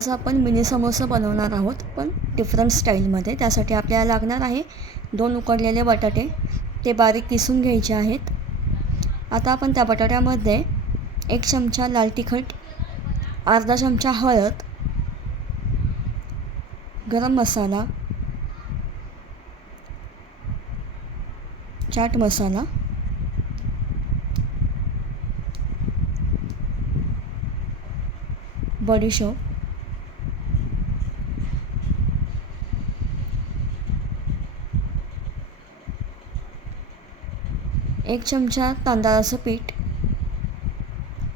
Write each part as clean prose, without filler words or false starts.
आज आपण मिनी समोसा बनवणार आहोत, पण डिफरंट स्टाईलमध्ये. त्यासाठी आपल्याला लागणार आहे 2 उकडलेले बटाटे. ते बारीक किसून घ्यायचे आहेत. आता आपण त्या बटाट्यामध्ये 1 चमचा लाल तिखट, अर्धा चमचा हळद, गरम मसाला, चाट मसाला, बडीशोप, 1 चमचा तांदळाचं पीठ,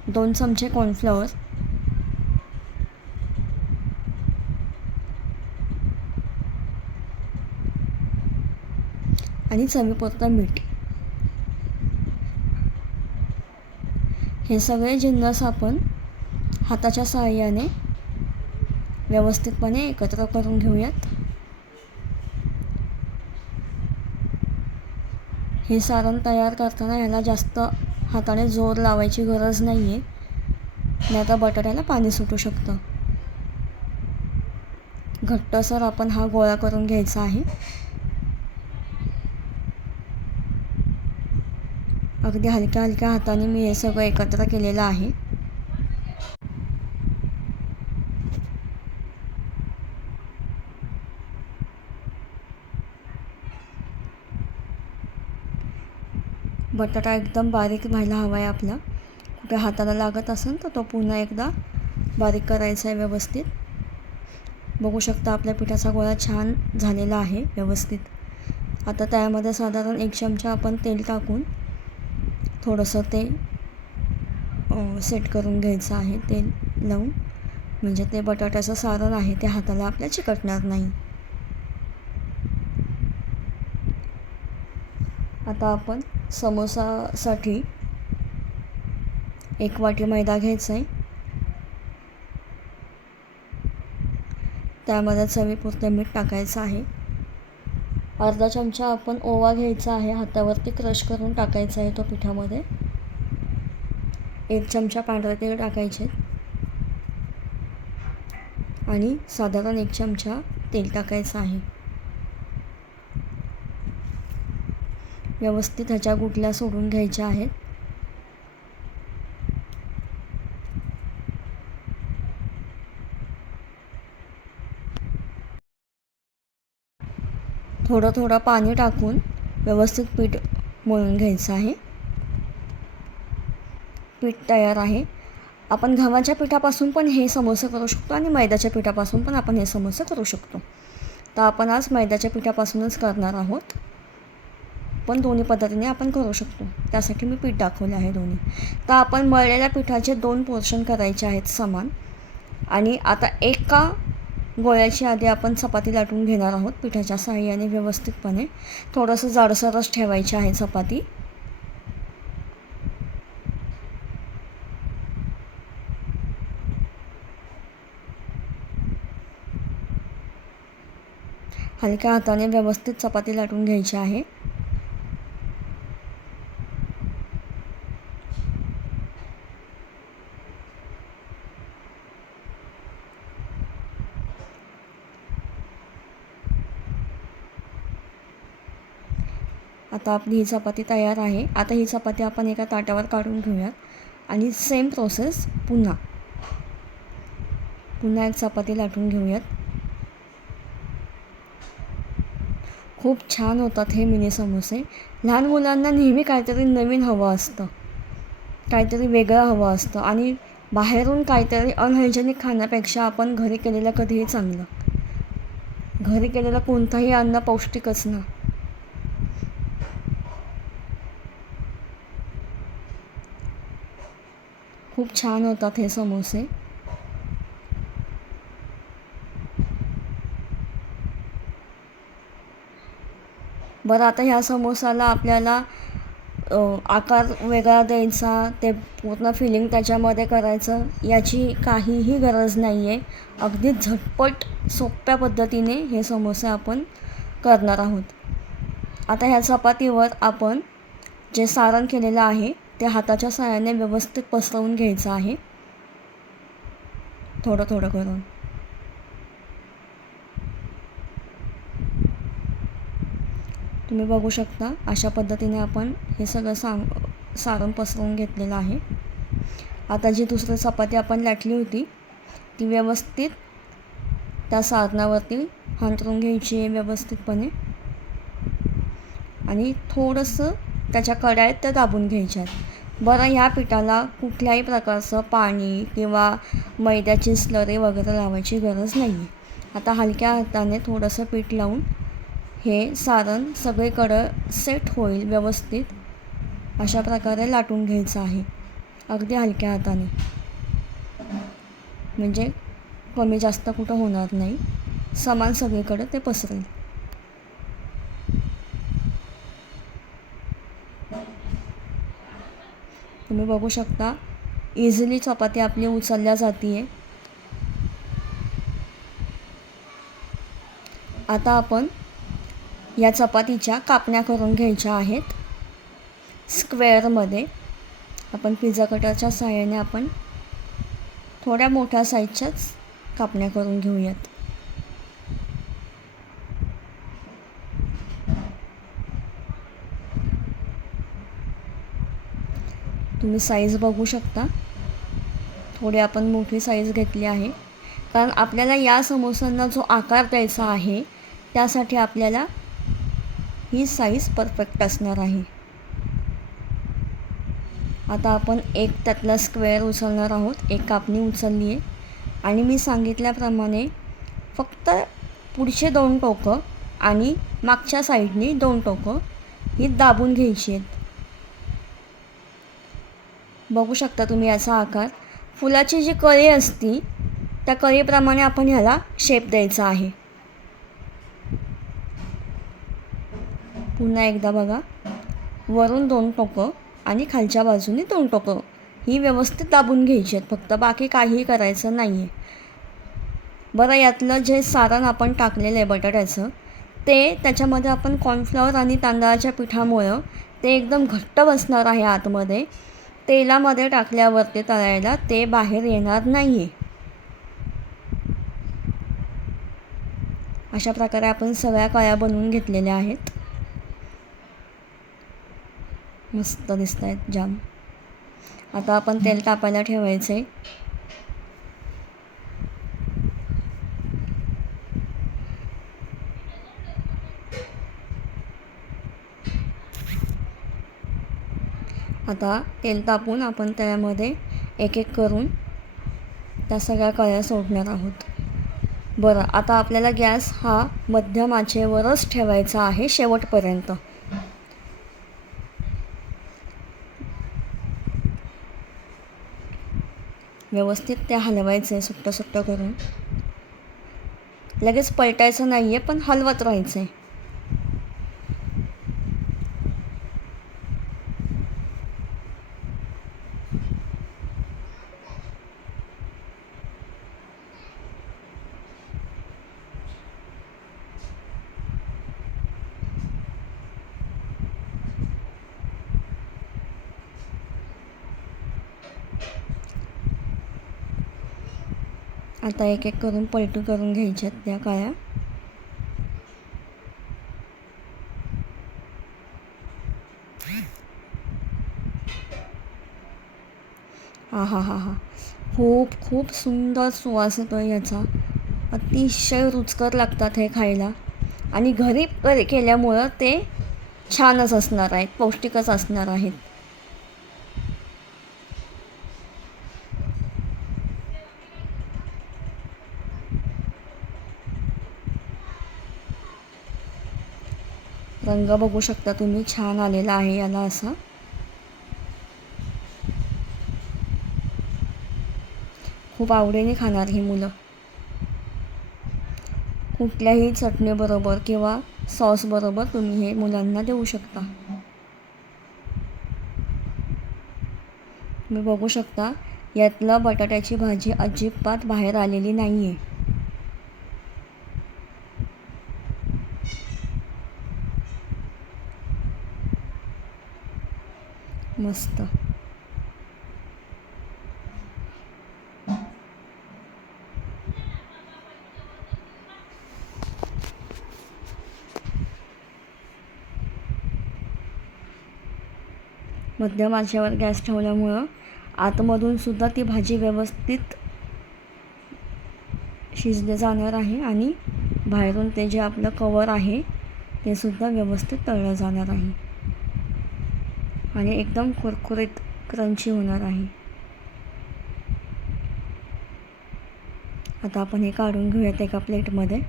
2 चमचे कॉर्नफ्लॉवर, आणि चवीपुरतं मीठ. हे सगळे जिन्नस आपण हाताच्या सहाय्याने व्यवस्थितपणे एकत्र करून घेऊयात. हे सारण तयार करताना याला जास्त हाताने जोर लावायची गरज नाही आहे, नाहीतर बटाट्याला पाणी सुटू शकतं. घट्टसर आपण हा गोळा करून घ्यायचा आहे. अगदी हलक्या हलक्या हाताने मी हे सगळं एकत्र केलेलं आहे. बटाटा एकदम बारीक व्हायला हवा आहे आपला. कुठे हाताला लागत असेल तर तो पुन्हा एकदा बारीक करायचा आहे व्यवस्थित. बघू शकता आपल्या पिठाचा गोळा छान झालेला आहे व्यवस्थित. आता त्यामध्ये साधारण 1 चमचा आपण तेल टाकून थोडंसं ते सेट करून घ्यायचं आहे. तेल लावून, म्हणजे ते बटाट्याचं सारण आहे ते हाताला आपल्या चिकटणार नाही. आता आपण समोसासाठी 1 वाटी मैदा घ्यायचा आहे. त्यामध्ये चवीपुरतं मीठ टाकायचं आहे. अर्धा चमचा आपण ओवा घ्यायचा आहे, हातावरती क्रश करून टाकायचा आहे तो पिठामध्ये. 1 चमचा पांढरे तेल टाकायचे आणि साधारण 1 चमचा तेल टाकायचं आहे. व्यवस्थित ह्याच्या गुठल्या सोडून घ्यायच्या आहेत. थोडं थोडं पाणी टाकून व्यवस्थित पीठ मळून घ्यायचं आहे. पीठ तयार आहे. आपण गव्हाच्या पिठापासून पण हे समोसे करू शकतो आणि मैद्याच्या पिठापासून पण आपण हे समोसे करू शकतो. तर आपण आज मैद्याच्या पिठापासूनच करणार आहोत, पण दोन्ही पद्धतीने आपण करू शकतो. त्यासाठी मी पीठ दाखवले आहे दोन्ही. तर आपण मळलेल्या पिठाचे 2 पोर्शन करायचे आहेत समान. आणि आता एका गोळ्याची आधी आपण चपाती लाटून घेणार आहोत पिठाच्या सहाय्याने व्यवस्थितपणे. थोडंसं जाडसरच ठेवायची आहे चपाती. हलक्या हाताने व्यवस्थित चपाती लाटून घ्यायची आहे. आता आपली ही चपाती तयार आहे. आता ही चपाती आपण एका ताटावर काढून घेऊयात आणि सेम प्रोसेस पुन्हा एक चपाती लाटून घेऊयात. खूप छान होतात हे मिनी समोसे. लहान मुलांना नेहमी काहीतरी नवीन हवं असतं, काहीतरी वेगळं हवं असतं, आणि बाहेरून काहीतरी अनहायजेनिक खाण्यापेक्षा आपण घरी केलेलं कधीही चांगलं. घरी केलेलं कोणतंही अन्न पौष्टिकच ना. खूप छान होतात हे समोसे. बरं, आता ह्या समोसाला आपल्याला आकार वेगळा द्यायचा, ते पूर्ण फिलिंग त्याच्यामध्ये करायचं, याची काहीही गरज नाही आहे. अगदी झटपट सोप्या पद्धतीने हे समोसे आपण करणार आहोत. आता ह्या चपातीवर आपण जे सारण केलेलं आहे ते हाताच्या सहाय्याने व्यवस्थित पसरवून घ्यायचं आहे, थोडं थोडं करून. तुम्ही बघू शकता अशा पद्धतीने आपण हे सगळं सारण पसरवून घेतलेलं आहे. आता जी दुसरी चपाती आपण लाटली होती ती व्यवस्थित त्या सारणावरती हांतरून घ्यायची आहे व्यवस्थितपणे आणि थोडंसं त्याच्या कड्या आहेत त्या दाबून घ्यायच्या आहेत. बरं, ह्या पिठाला कुठल्याही प्रकारचं पाणी किंवा मैद्याची स्लरी वगैरे लावायची गरज नाही आहे. आता हलक्या हाताने थोडंसं पीठ लावून हे सारण सगळीकडं सेट होईल व्यवस्थित अशा प्रकारे लाटून घ्यायचं आहे अगदी हलक्या हाताने, म्हणजे कमी जास्त कुठं होणार नाही, समान सगळीकडे ते पसरेल. तुम्ही बघू शकता इझिली चपाती आपली उचलल्या जाते आहे. आता आपण या चपातीच्या कापण्या करून घ्यायच्या आहेत. स्क्वेअरमध्ये आपण पिझ्झा कटरच्या सहाय्याने आपण थोड्या मोठ्या साईजच्याच कापण्या करून घेऊयात. तुम्ही साईज बघू शकता, थोडी आपण मोठी साईज घेतली आहे कारण आपल्याला या समोसांना जो आकार द्यायचा आहे त्यासाठी आपल्याला ही साईज परफेक्ट असणार आहे. आता आपण एक त्यातला स्क्वेअर उचलणार आहोत, एक कापणी उचलली आहे आणि मी सांगितल्याप्रमाणे फक्त पुढचे 2 टोकं आणि मागच्या साईडनी 2 टोकं ही दाबून घ्यायची आहेत. बघू शकता तुम्ही याचा आकार. फुलाची जी कळी असती त्या कळीप्रमाणे आपण ह्याला शेप द्यायचा आहे. पुन्हा एकदा बघा, वरून 2 टोकं आणि खालच्या बाजूने 2 टोकं ही व्यवस्थित दाबून घ्यायची आहेत फक्त, बाकी काहीही करायचं नाही आहे. बरं, यातलं जे सारण आपण टाकलेलं आहे बटाट्याचं ते त्याच्यामध्ये आपण कॉर्नफ्लॉवर आणि तांदळाच्या पिठामुळं ते एकदम घट्ट बसणार आहे आतमध्ये. तेलामध्ये टाकल्यावरती तळायला ते बाहेर येणार नाही आहे. अशा प्रकारे आपण सगळ्या कळ्या बनवून घेतलेल्या आहेत. मस्त दिसत आहेत जाम. आता आपण तेल तापायला ठेवायचं आहे. आता तेल तापून आपण त्यामध्ये एक एक करून त्या सगळ्या कळ्या सोडणार आहोत. बरं, आता आपल्याला गॅस हा मध्यम आचेवरच ठेवायचा आहे शेवटपर्यंत. व्यवस्थित ते हलवायचं आहे सुट्टं सुट्टं करून. लगेच पलटायचं नाही आहे पण हलवत राहायचं आहे. आता एक एक करून पलटी करून घ्यायच्यात त्या काळ्या. हा खूप खूप सुंदर सुवास येतो याचा. अतिशय रुचकर लागतात हे खायला आणि घरी केल्यामुळं ते छानच असणार आहेत, पौष्टिकच असणार आहेत. रंग बघू शकता तुम्ही, छान आलेला आहे याला असा. खूप आवडीने खाणार ही मुलं. कुठल्याही चटणीबरोबर किंवा सॉसबरोबर तुम्ही हे मुलांना देऊ शकता. तुम्ही बघू शकता यातलं बटाट्याची भाजी अजिबात बाहेर आलेली नाही आहे. मस्त. मध्यम आचेवर गॅस ठेवल्यामुळं आतमधून सुद्धा ती भाजी व्यवस्थित शिजले जाणार आहे आणि बाहेरून ते जे आपलं कवर आहे ते सुद्धा व्यवस्थित तळलं जाणार आहे आणि एकदम कुरकुरीत क्रंची होणार आहे. आता आपण हे काढून घेऊयात एका प्लेटमध्ये.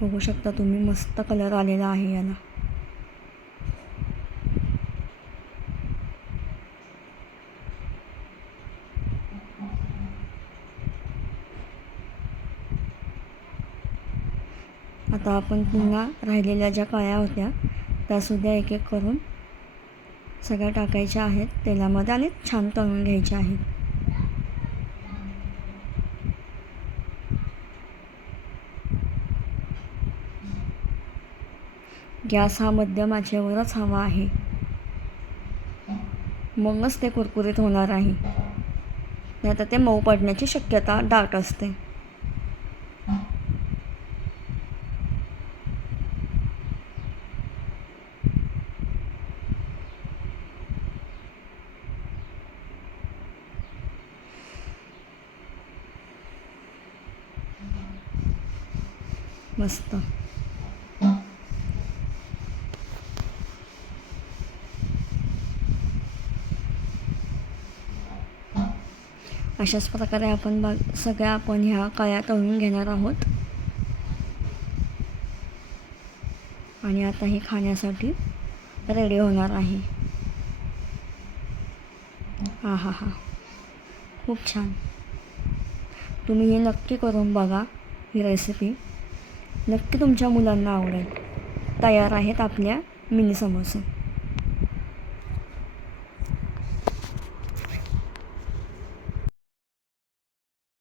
बघू शकता तुम्ही मस्त कलर आलेला आहे याला. आता आपण पुन्हा राहिलेल्या ज्या कळ्या होत्या त्यासुद्धा एक एक करून सगळ्या टाकायच्या आहेत तेलामध्ये आणि छान तळून घ्यायच्या आहेत. गॅस हा मध्यम आचेवरच हवा आहे, मगच ते कुरकुरीत होणार आहे, नाहीतर ते मऊ पडण्याची शक्यता दाट असते. मस्त. अशाच प्रकारे आपण सगळ्या आपण ह्या कळ्या तळून घेणार आहोत आणि आता हे खाण्यासाठी रेडी होणार आहे. हा हा हा, खूप छान. तुम्ही हे नक्की करून बघा. ही रेसिपी नक्की तुमच्या मुलांना आवडेल. तयार आहेत आपल्या मिनी समोसे.